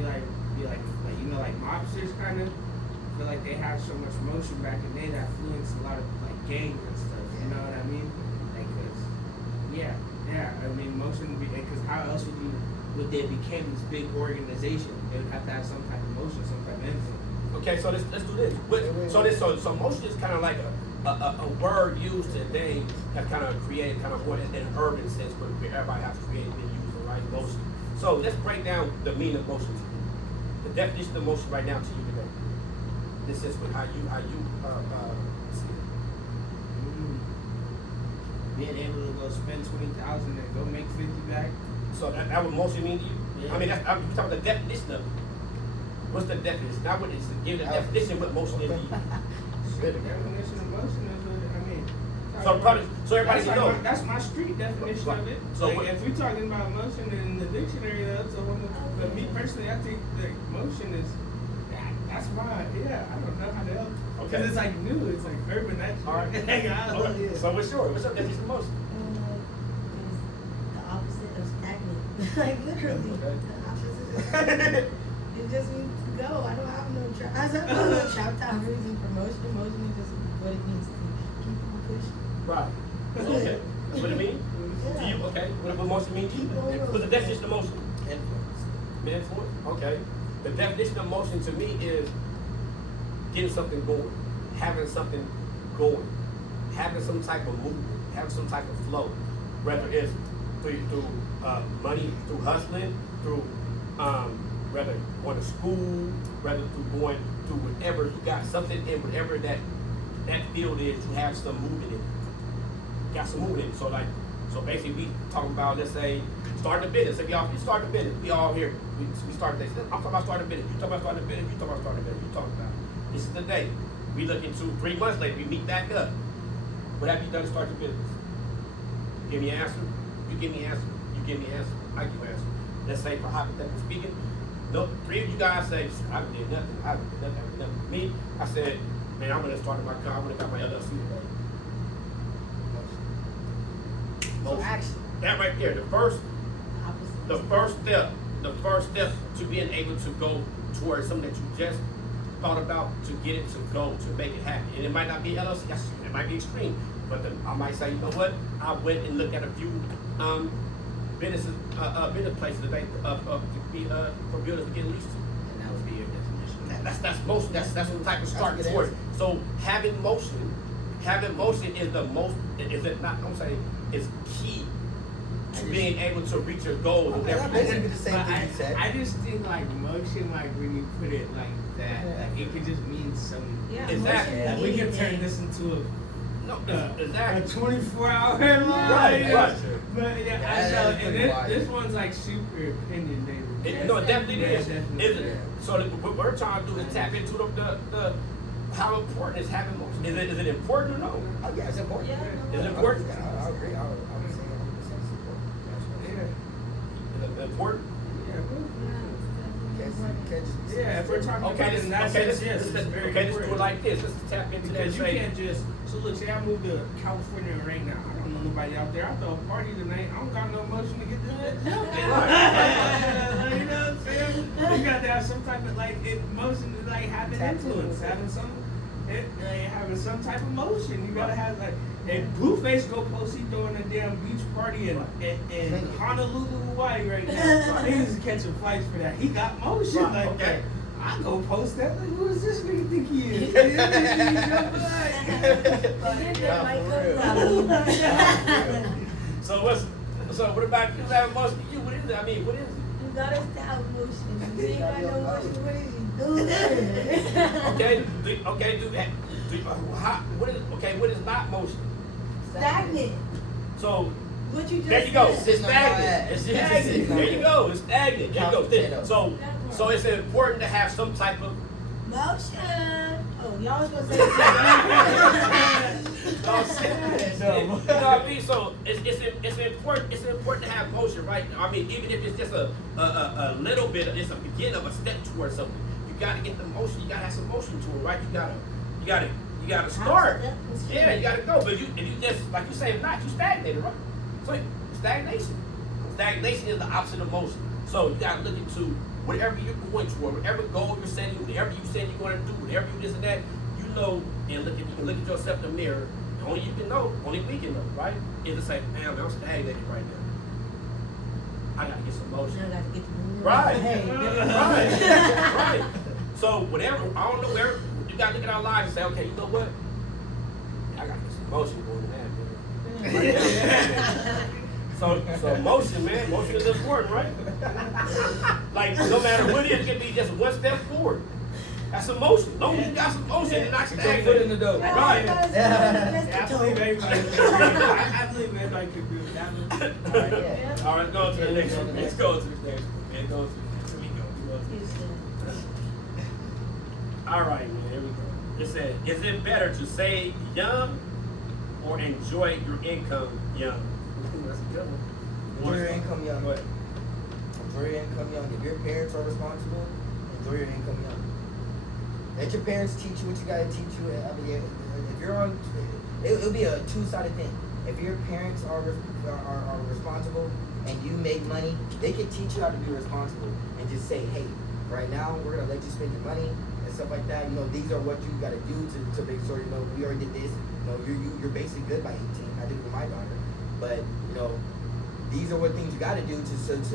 like mobsters kind of. I feel like they had so much motion back in the day that influenced a lot of like gangs and stuff. You know what I mean? Like, 'cause, yeah. I mean, motion would be because how else would they became this big organization? They would have to have some type of motion, some type of influence. Okay, so let's do this. So motion is kind of like a word used today that kind of created kind of more in an urban sense where everybody has created and used the right motion. So let's break down the meaning of motion to you. The definition of motion right now to you today. This is how you see it. Being able to go spend 20,000 and go make 50 back. So that what motion mean to you? Yeah. I mean, I'm talking about the definition of it. What's the definition? Not what it is. Give the definition what motion is to you. The definition of motion is what I mean. So everybody That's can like know. that's my street definition of it. So Like, what- if we're talking about motion in the dictionary, that's a one. But me personally, I think that motion is. That's my I don't know how to help. Okay. Because it's like new. It's like urban. That's All right. Like, I don't know, Okay. yeah. So what's your definition of motion? The opposite of stagnant. Like literally, Okay. the opposite of stagnant. It just means to go. I don't have no chapter out reason for motion. Motion is just what it means to keep you pushing. Right. Okay. That's what it means? To you, okay. What motion mean to you? What's the definition of motion? Influence. Influence? Okay. The definition of motion to me is getting something going, having something going, having some type of movement, having some type of flow, whether it's through money, through hustling, through whether going to school, whether through going through whatever, you got something in whatever that field is, you have some movement in it. You got some movement in it. So basically we talking about, let's say, starting a business. If you start a business, we all here. We start this. I'm talking about starting a business. You talking about starting a business. You talking about starting a business. You talking about. This is the day. We looking to 3 months later. We meet back up. What have you done to start your business? Give me an answer. You give me an answer. You give me an answer. I give you an answer. Let's say for hypothetical speaking, no, 3 of you guys say, I haven't did nothing. I haven't did nothing. Me, I said, man, I'm gonna start my car. I'm gonna got my LLC today. So action. That right there, the first Opposite. the first step to being able to go towards something that you just thought about, to get it to go, to make it happen. And it might not be LLC, it might be extreme, but I might say, you know what? I went and looked at a few business places today for builders to get leased to. And that would be your definition. That's motion. That's the type of start That's a good towards. So having motion is the most. Is it not? I'm saying it's key to being able to reach your goals. Okay, Whatever that you basically want. the same thing you said. I just think like motion, like when you put it like that, like it could just mean some. Yeah, Exactly. motion Like we can means turn anything. this into No, a exactly. 24-hour life. Right. But yeah, Yeah, I know, that's and pretty wide. this one's like super opinionated. No, it definitely Yeah, is. definitely. Is it? So what we're trying to do is tap into the how important is having motion. Is it important or no? Oh, yeah, it's important. Yeah. Is it important? Yeah, I agree. I would say 100% support. Yeah. Is it important? Yeah, Can't just be yeah, if we're talking Okay, about it in that sense, yes, it's very okay, let's do it important. like this. Let's tap into that. Because you Say, can't just, so look, say I moved to California right now. I don't know nobody out there. I throw a party tonight. I don't got no motion to get to it. Right. you know what I'm saying? You got to have some type of like emotion to like have an influence, having some type of motion. You gotta have like. If Blueface go post he throwing a damn beach party in Honolulu, Hawaii right now, niggas is catching flights for that. He got motion Right, like okay. that. I go post that. Like, who is this nigga think he is? And then there might come problems. So what about you have emotion? You what is it? I mean, what is it? You gotta stop motion. You ain't got no motion. What is you doing? What is not motion? Stagnant. So What you just there you go. said. It's stagnant. It's stagnant. There you go. It's stagnant. There you go. So it's important to have some type of Motion. Oh, y'all was supposed to say You know what I mean? So it's important to have motion, right? I mean, even if it's just a little bit, it's a beginning of a step towards something. You gotta get the motion. You gotta have some motion to it, right? You gotta start. Yeah, you gotta go. But if you just like you say, if not, you stagnated, right? So stagnation. Stagnation is the opposite of motion. So you gotta look into whatever you're going toward, whatever goal you're setting, whatever you said you're going to do, whatever you this and that, you know, and you can look at yourself in the mirror. Only you can know, only we can know, right? Is to say, man, I'm stagnated right now. I gotta get some motion. Now I gotta get the Right. Hey, Right. So whatever, I don't know where you gotta look at our lives and say, okay, you know what? I gotta get some motion going in that, man. So motion, man, motion is important, right? Like no matter what it is, it can be just one step forward. That's a motion. Long as you got some motion, you're not Get your foot in the stagnated. door. Right. I believe everybody can agree. I believe everybody can agree with that one. Alright, yeah. All right, let's go to the next one. Let's go to the next one. Man, go to the next one. Here we go. All right, man, here we go. It said, is it better to save young or enjoy your income young? That's a good one. Enjoy your income young. Go ahead. Enjoy your income young. If your parents are responsible, enjoy your income young. Let your parents teach you what you gotta teach you. I mean, if you're on, it'll be a two-sided thing. If your parents are responsible and you make money, they can teach you how to be responsible and just say, hey, right now we're gonna let you spend your money and stuff like that. You know, these are what you gotta do to make sure, you know, we already did this. You know, you're basically good by 18. I did it with my daughter, but you know, these are what things you got to do to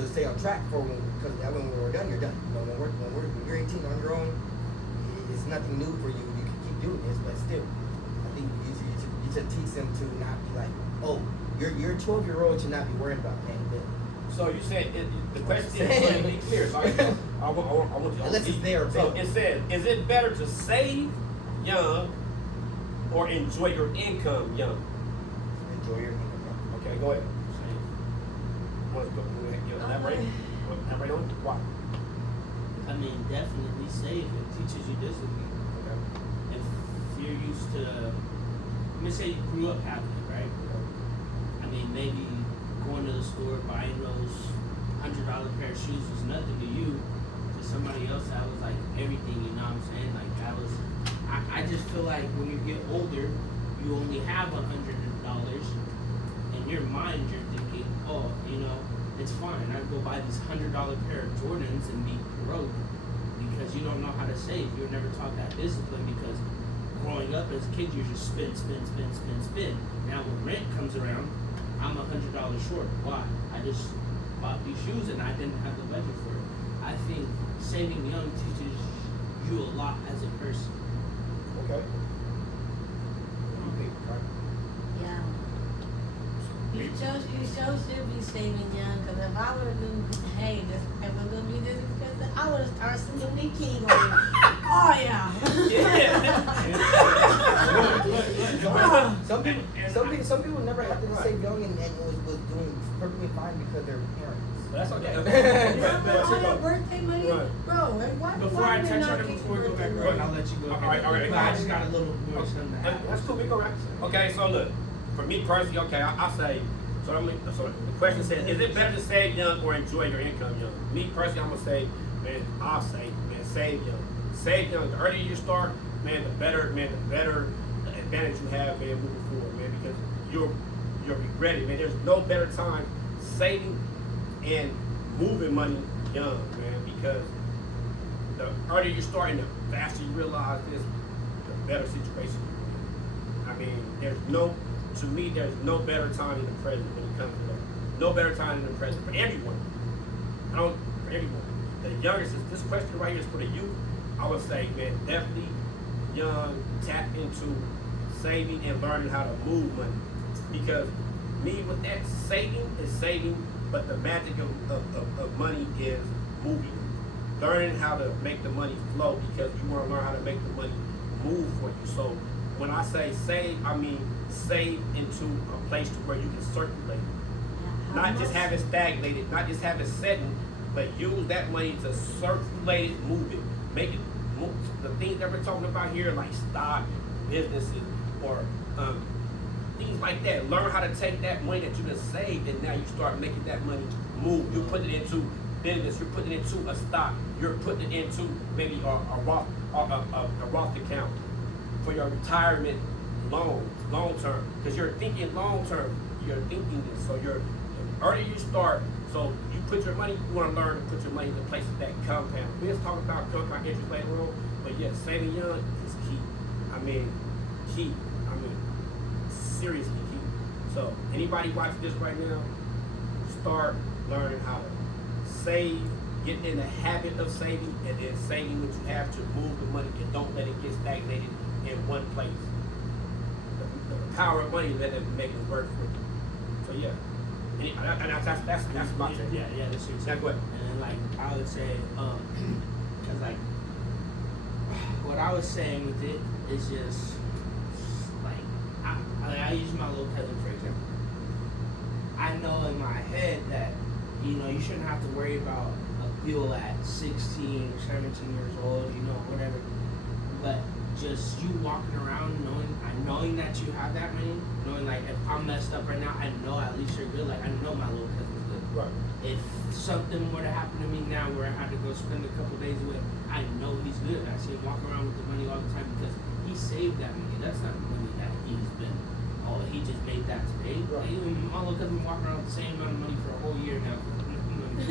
stay on track for because when we're done, you're done. You know, when you're 18 on your own, it's nothing new for you. You can keep doing this, but still, I think you should teach them to not be like, oh, your 12-year-old should not be worried about paying bills. So you said the question is so to be clear. So I want you. Unless it's their So bill. it said, is it better to save young or enjoy your income young? Enjoy your income. Okay, go ahead. Want to go ahead? Elaborate. Elaborate on it? Why? I mean, definitely save. It teaches you discipline. Okay. If you're used to, let me say you grew up having it, right? I mean, maybe going to the store, buying those $100 pair of shoes was nothing to you. To somebody else, that was like everything, you know what I'm saying? Like, that was, I just feel like when you get older, you only have $100. In your mind, you're thinking, oh, you know, it's fine. I can go buy this $100 pair of Jordans and be broke because you don't know how to save. You were never taught that discipline because growing up as a kid, you just spend. Now when rent comes around, I'm $100 short. Why? I just bought these shoes and I didn't have the budget for it. I think saving young teaches you a lot as a person. Okay. Yeah. You sure should be saving young, because if I would have been, hey, this if we're gonna be this expensive, I would have started sending me king on it. Oh yeah. Some people never had to save young and was doing perfectly fine because their parents. That's okay. All that birthday money, Right. bro. And why? Before why I we touch not on it, getting before we go back birthday on, I'll money? let you go. All right. But I just got a little more something to add. That's cool. We go right. Okay, so look, for me personally, okay, I say. So the question says, is it better to save young or enjoy your income young? Me personally, I'm gonna say, man, I'll say, man, save young. Save young. The earlier you start, man, the better advantage you have, man, moving forward, man, because you'll be ready, man. There's no better time saving and moving money young, man, because the earlier you start and the faster you realize this, the better situation you're in. I mean, to me, there's no better time than the present when it comes to that. No better time than the present for everyone. For everyone. The youngest, this question right here is for the youth. I would say, man, definitely young, tap into saving and learning how to move money. Because me with that, saving is saving, but the magic of money is moving. Learning how to make the money flow, because you want to learn how to make the money move for you. So when I say save, I mean save into a place to where you can circulate. Not just have it stagnated, not just have it setting, but use that money to circulate it, move it, make it move. The things that we're talking about here, like stock, businesses, or things like that. Learn how to take that money that you've saved, and now you start making that money move. You put it into business. You're putting it into a stock. You're putting it into maybe a Roth account for your retirement long term. Because you're thinking long term. You're thinking this. So the earlier you start, so you put your money. You want to learn to put your money in places that compound. We just talking about compound interest later on, but yeah, saving young is key. I mean, seriously key. So anybody watching this right now, start learning how to save, get in the habit of saving, and then saving what you have to move the money, and don't let it get stagnated in one place. The power of money, let it make it work for you. So yeah, and that's my take. Yeah, that's your Now take. go ahead. And then like I would say, cause like what I was saying with it is just like I use my little cousin for example. I know in my head that you shouldn't have to worry about a bill at 16 or 17 years old, whatever. But just you walking around knowing that you have that money, knowing like if I'm messed up right now, I know at least you're good. Like I know my little cousin's good. Right. If something were to happen to me now where I had to go spend a couple days with him, I know he's good. I see him walk around with the money all the time because he saved that money. That's not money that he's been. Oh, he just made that today. Right. My little cousin walking around with the same amount of money for a whole year now.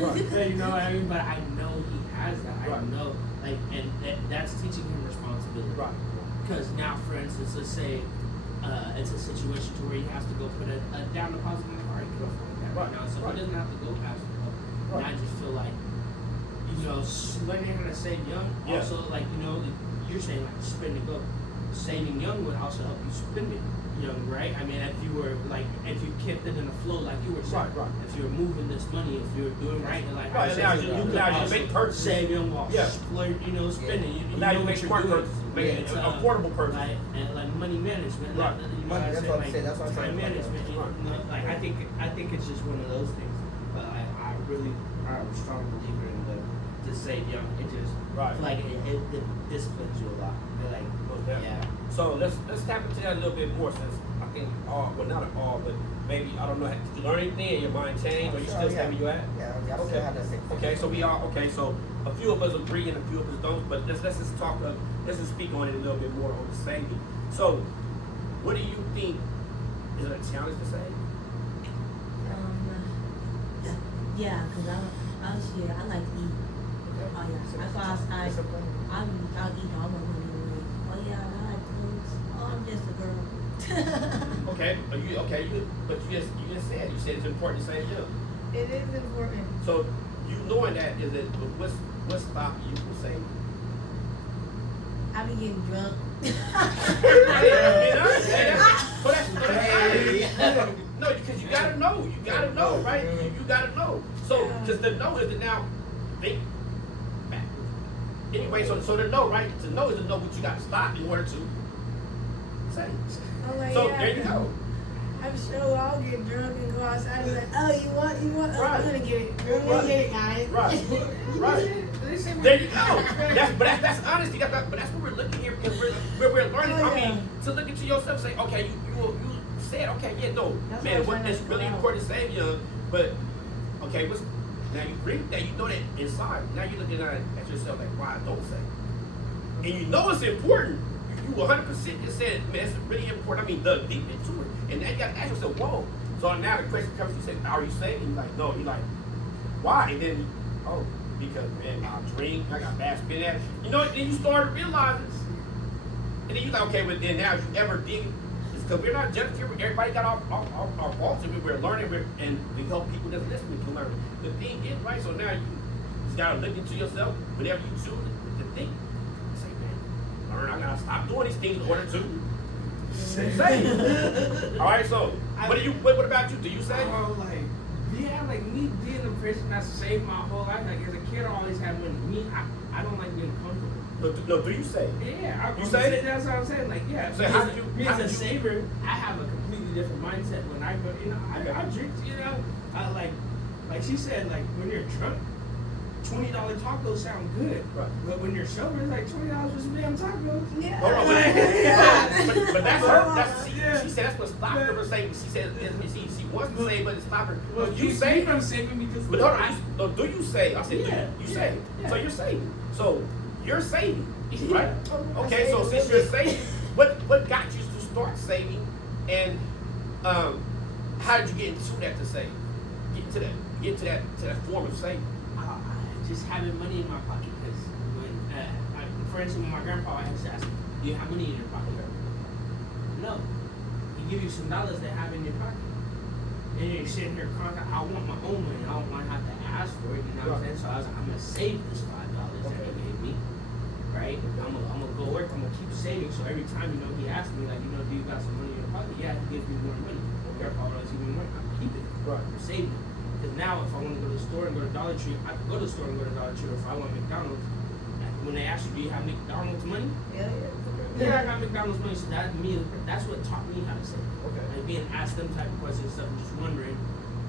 Right. You know what I mean? But I know he has that. I Right. know, and that's teaching him responsibility. Right. Because now, for instance, let's say it's a situation to where he has to go put a down deposit in the car. He can afford that right now, so Right. he doesn't have to go past it. And I just feel like, learning how to save young. Yeah. Also, like you're saying, like spend and go. Saving young would also help you spend it young, right? I mean, if you kept it in a flow, like you were saying, Right. if you were moving this money, if you were doing right, and like Right, I now said, you could allow you to also make purchases. save young while Yeah. spending. You Now know you make what you're smart doing. purchases, make It's, affordable purchases. like money management, Right. like, you know Money, what I'm that's saying, what I'm like saying, that's what I'm time saying about management. that. Like I think it's just one of those things. But I'm a strong believer in to save young. It just Right. like it disciplines you a lot. Like Most definitely. yeah. So let's tap into that a little bit more, since I think not at all, but maybe I don't know. Did you learn anything? And your mind changed, or you still stay where you at? Yeah, I still have that same thing. Okay, so so a few of us agree and a few of us don't, but let's just let's just speak on it a little bit more on the saving. So, what do you think? Is it a challenge to save? Yeah, because I like to eat. Oh yeah, that's why I'll eat all my money away. Oh yeah, I like clothes. Oh, I'm just a girl. Okay, but you just said it's important to save young. It is important. So you knowing that, what's stopping you from saving? I be getting drunk. No, because you gotta know, right? You gotta know. So, just to know is to now think back. Anyway, so to know, right? To know is to know what you got to stop in order to save. Oh my So God. there you go. I'm sure I'll get drunk and go outside and be like, oh, you want? Oh, Right. I'm gonna get it. I'm gonna get it, guys. Right. There you go. That's honesty. But that's what we're looking here, because we're learning. Oh, I yeah. mean, to look into yourself, and say, okay, you said, okay, yeah, no, That's man, what I'm it's trying to really figure out. important to save young, but okay, now you read that, you know that inside. Now you're looking at yourself like, why I don't save? And you know it's important. You 100% just said, man, it's really important. I mean, dug deep into it, and now you got to ask yourself, whoa. So now the question comes, you say, are you saving? You're like, no. You're like, why? And then, oh, because man, I drink, I got bad spin at it. You know, then you start realizing, and then you like, okay, but then now if you ever dig, it's because we're not judging here. Everybody got our faults, and we're learning, and we help people that's listening to learn. The thing is, right? So now you just gotta look into yourself whenever you choose to think. Say, man, learn. I gotta stop doing these things in order to say. All right, so what about you? Do you say? Oh, like, yeah, like me being a person that saved my whole life. Like as a kid, I always had money. Me, I don't like being comfortable. No, do you say? Yeah, You say? That's what I'm saying. Like, yeah. So how do you? Me How as do a you? saver, I have a completely different mindset when I go. You know, I drink. You know, I like she said, like when you're drunk, $20 tacos sound good. Right. But when you're sober, it's like $20 for some damn tacos. Yeah. Hold on, but that's her. She said that's what stopped her from saying. She said she wants to say, but it stopped her. Well, But you say, I'm saving because. but hold on, no, do you say? I said, Yeah, you yeah, say. yeah. So you're saving. So you're saving, Yeah. right? Okay, so since you're saving, what got you to start saving, and how did you get into that to save? Get to that form of saving. Just having money in my pocket, because when, for instance, when my grandpa used to ask me, do you have money in your pocket? No. He give you some dollars to have in your pocket. And you're sitting here crying, I want my own money. I don't want to have to ask for it. You know what I'm saying? So I was like, I'm going to save this $5 that he gave me. Right? I'm gonna go work. I'm going to keep saving. So every time, you know, he asks me, like, you know, do you got some money in your pocket? Yeah, he gives me more money. Grandpa doesn't even work. I'm keeping it. Right. I'm saving it. Because now, if I want to go to the store and go to Dollar Tree, I can go to the store and go to Dollar Tree. Or if I want McDonald's, when they ask you, do you have McDonald's money? Yeah. Yeah, I got McDonald's money. So that's what taught me how to save. Okay. Like being asked them type of questions and stuff, and just wondering.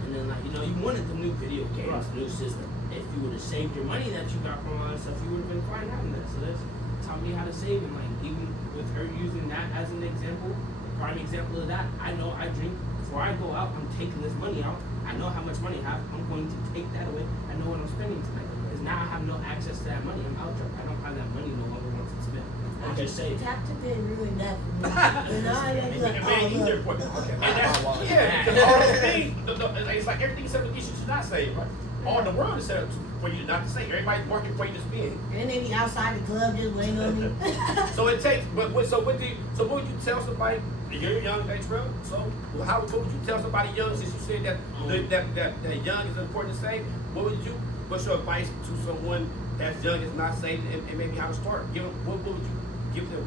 And then, like, you know, you wanted the new video games, Right. new system. If you would have saved your money that you got from all that stuff, you would have been fine having that. So that's taught me how to save. And like, even with her using that as an example, a prime example of that, I know I drink. Before I go out, I'm taking this money out. I know how much money I have. I'm going to take that away. I know what I'm spending tonight. Because now I have no access to that money. I'm out drunk. I don't have that money no longer once it's spent. I'm just saying. Tap to been really that for me. And I And ended up, man, oh, easier look. for you. Okay. And that's, yeah, because all those things, it's like everything except the issue should not save, right? All the world is set up for you not to save. Everybody's working for you to spend. And they be outside the club just waiting on me. So it takes, but what would you tell somebody? You're young, Trail. So what would you tell somebody young, since you said that young is important to save? What's your advice to someone that's young, that's not saved, and maybe how to start? What would you give them?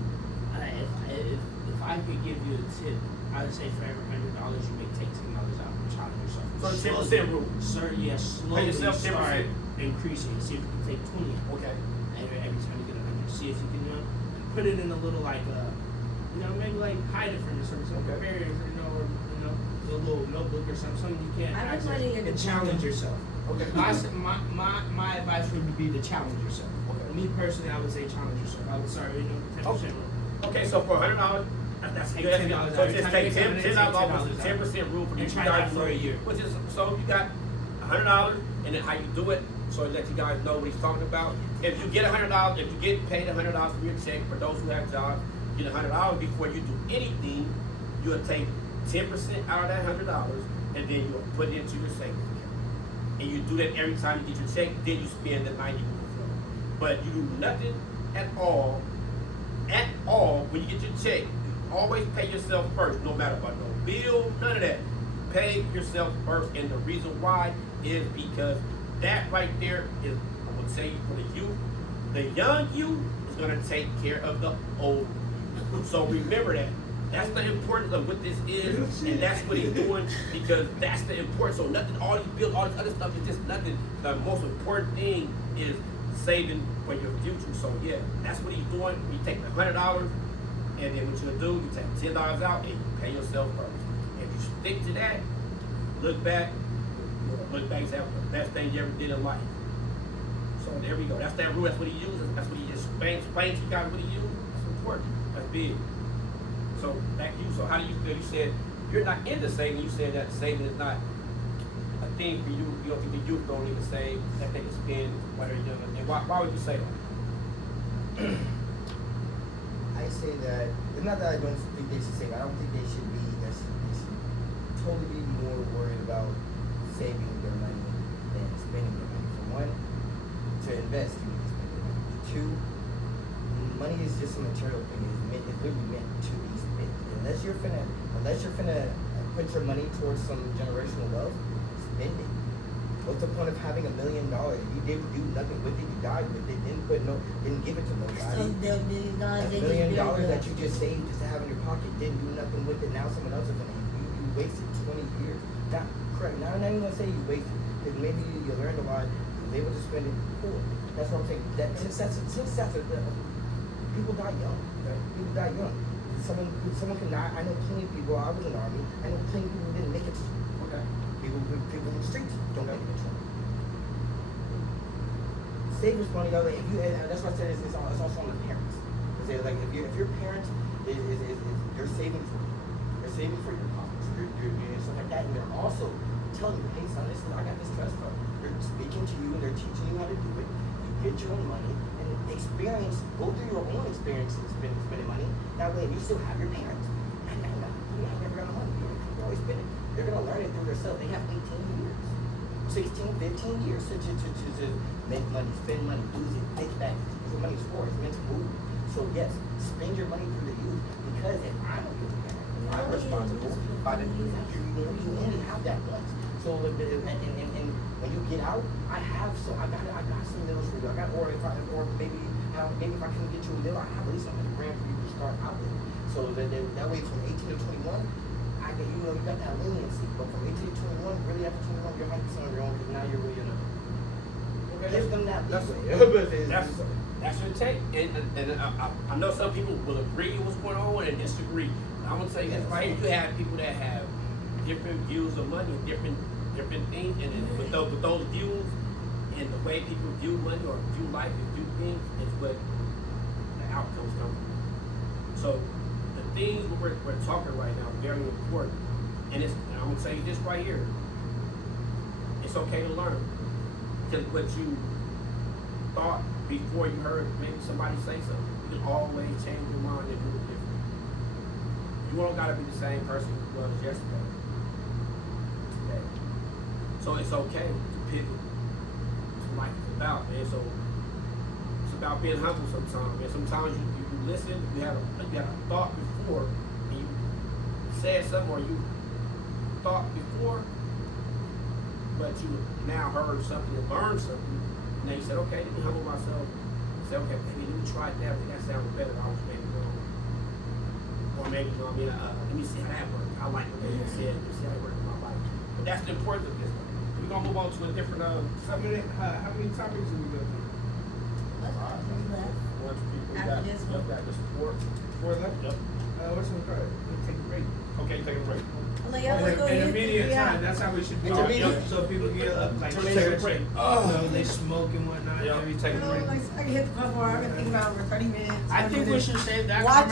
If I could give you a tip, I would say for every $100 you make, take $10 out and challenge yourself. So 10% rule. Sir, yeah, slowly yourself 10%. start increasing. See if you can take 20 out. Okay. Every time you get 100. See if you can, put it in a little like, maybe like hide it from yourself. Some Okay. barriers, a little notebook or something you can't I access. put money in the And challenge yourself. Okay. My advice would be to challenge yourself. Okay. Me personally, I would say challenge yourself. I would start, 10% rule. Okay, so for $100, that's Take good. $10 So out. just Every take time you get $10 $10 off, out. 10% rule for you And try that for a year. Which is, so you got $100, and then how you do it, so let you guys know what he's talking about. If you get $100, if you get paid $100 from your check, for those who have jobs, get $100 before you do anything, you'll take 10% out of that $100, and then you'll put it into your savings account. And you do that every time you get your check, then you spend the 90 before. But you do nothing at all, when you get your check. You always pay yourself first, no matter what, no bill, none of that. Pay yourself first, and the reason why is because that right there is, I would say, for the youth. The young youth is gonna take care of the old youth. So remember that. That's the importance of what this is, and that's what he's doing, because that's the importance. So nothing, all these bills, all this other stuff is just nothing. The most important thing is saving for your future. So yeah, that's what he's doing. You take the $100, and then what you'll do, you take $10 out, and you pay yourself first. If you stick to that, look back and say the best thing you ever did in life. So there we go. That's that rule. That's what he uses. That's what he explains to you guys what he uses. That's important. That's big. So back to you. So how do you feel? You said you're not into saving. You said that saving is not a thing for you. You don't think the youth don't need to save, that they can spend while they're young. And why would you say that? I say that it's not that I don't think they should save. I don't think they should be. They should totally be more worried about saving their money than spending their money. For one, to invest, you need to spend the money. Two, money is just a material thing. It's literally meant to be spent. Unless you're finna put your money towards some generational wealth, spend it. What's the point of having $1 million? You didn't do nothing with it. You died with it. Didn't give it to nobody. So the $1 million That they $1 million just built that up. you just saved just to have in your pocket, didn't do nothing with it. Now someone else is gonna. You wasted 20 years. Not correct. Now I'm not even gonna say you wasted, because maybe you learned a lot. You was able to spend it. Cool. That's what I'm saying. That since that's people die young. Right? People die young. Someone can die. I know plenty of people. I was in the army. I know plenty of people who didn't make it to school. Okay. People in the streets don't make it to school. Save this money though. If you, and that's why I said it's also on the parents. Because like if your parents is they're saving for you, they're saving for your college, you're doing stuff like that, and they're also telling you, hey son, listen, I got this trust fund. They're speaking to you and they're teaching you how to do it. You get your own money and experience. Go through your own experience in spending money. That way, you still have your parents. I never got money. You're always spending. They're gonna learn it through themselves. They have 18 years. 16, 15 years to make money, spend money, use it, take it back. That's what money's for. It's meant to move. So yes, spend your money through the youth, because if I'm a youth parent, I'm responsible by the youth. You only have that once. So and when you get out, I got some middle school. I got or maybe if I can get you a middle, I have at least $100,000 for you to start out with. So that way from 18 to 21. You got that leniency, but from 18 to 21, really after 21, you're 100% on your own, because now you're really in a. Give them that leeway. That's what it takes. And I know some people will agree with what's going on and disagree. I'm gonna say this right here. You have people that have different views of money, different things, and with those views and the way people view money or view life and view things is what the outcomes come from. So the things we're talking right now are very important. And I'm gonna tell you this right here. It's okay to learn. Because what you thought before you heard maybe somebody say something, you can always change your mind and do it different. You don't gotta be the same person you was yesterday. Today. So it's okay to pivot. That's what life is about, man. So it's about being humble sometimes, man. Sometimes you listen, you had a thought before, and you said something, or you thought before, but you now heard something and learned something, and then you said, okay, let me humble myself. Say, okay, maybe let me try that. That sounded better. I was maybe wrong. Or maybe, let me see how that works. I like what they said. Let me see how it works in my life. But that's the importance of this. We're gonna move on to a different. How many topics do we go through? After this one. Got the support. 4 left? Yep. What's the card? We'll take a break. Okay, take a break. Like, y'all wanna go In get immediate the- time, that's how we should do Intermediate. it. So people get up, like, So take a church, break. so they smoke and whatnot, Yeah, every take a time. Oh, like, I can hit the bus bar. I can think about it for 30 minutes. I think we should save that Watch